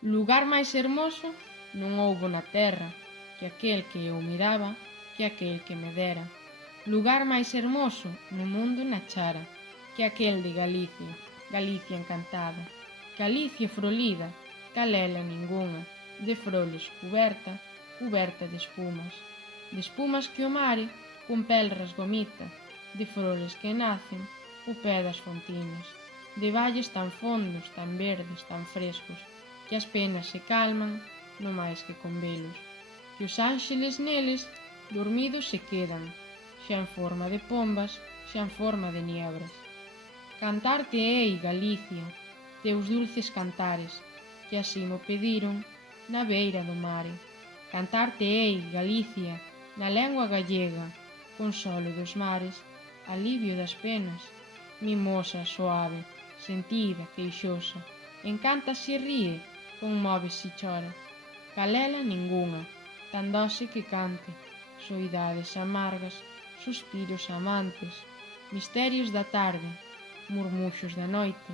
Lugar máis hermoso non houbo na terra que aquel que eu miraba, que aquel que me dera. Lugar máis hermoso no mundo nachara que aquel de Galicia, Galicia encantada. Galicia frolida, calela ningunha, de froles cuberta, cuberta de espumas que o mare con pel rasgomita, de froles que nacen o pé das fontiñas, de valles tan fondos, tan verdes, tan frescos, que as penas se calman no máis que con velos, que os ánxeles neles dormidos se quedan, xa en forma de pombas, xa en forma de niebras. Cantarte hei, Galicia, teus dulces cantares, que así mo pediron na beira do mare. Cantarte hei, Galicia, na lengua gallega, consolo dos mares, alivio das penas, mimosa, suave, sentida, queixosa, encanta se ríe, conmove se chora. Calela ningunha, tan doce que cante, soidades amargas, suspiros amantes, misterios da tarde, murmuxos da noite.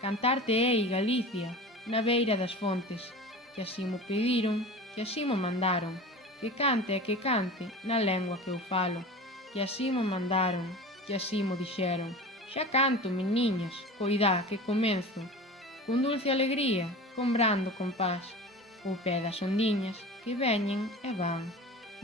Cantarte hei, Galicia, na beira das fontes, que así mo pediron, que así mo mandaron, que cante e que cante na lengua que eu falo, que así mo mandaron, que así mo dixeron. Xa canto, meniñas, coidá que comenzo, con dulce alegría, con brando compás, o pé das ondiñas que veñen e van.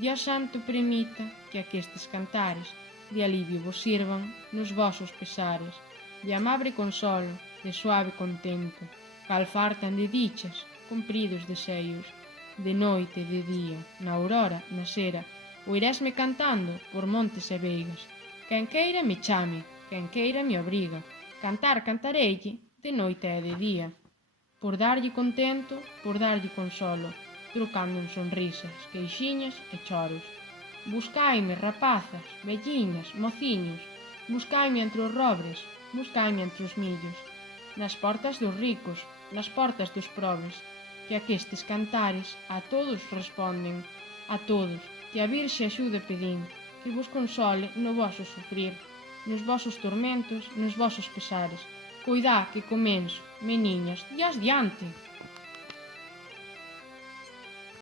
Dios santo permita que aquestes cantares de alivio vos sirvan nos vosos pesares, de amable consolo, de suave contento, cal fartan de dichas, compridos deseios, de noite e de día, na aurora, na sera, oirésme cantando por montes e veigas. Quen queira me chame, quen queira me obriga, cantar cantareille de noite e de día, por darlle contento, por darlle consolo, trocando en sonrisas, queixiñas e choros. Buscaime, rapazas, velliñas, mociños, buscaime entre os robres, buscaime entre os millos, nas portas dos ricos, nas portas dos probes, que aquestes cantares a todos responden, a todos, que a Virxe axude pedín, que vos console no voso sufrir, nos vosos tormentos, nos vosos pesares. Coidá que comenzo, meniñas, dias diante!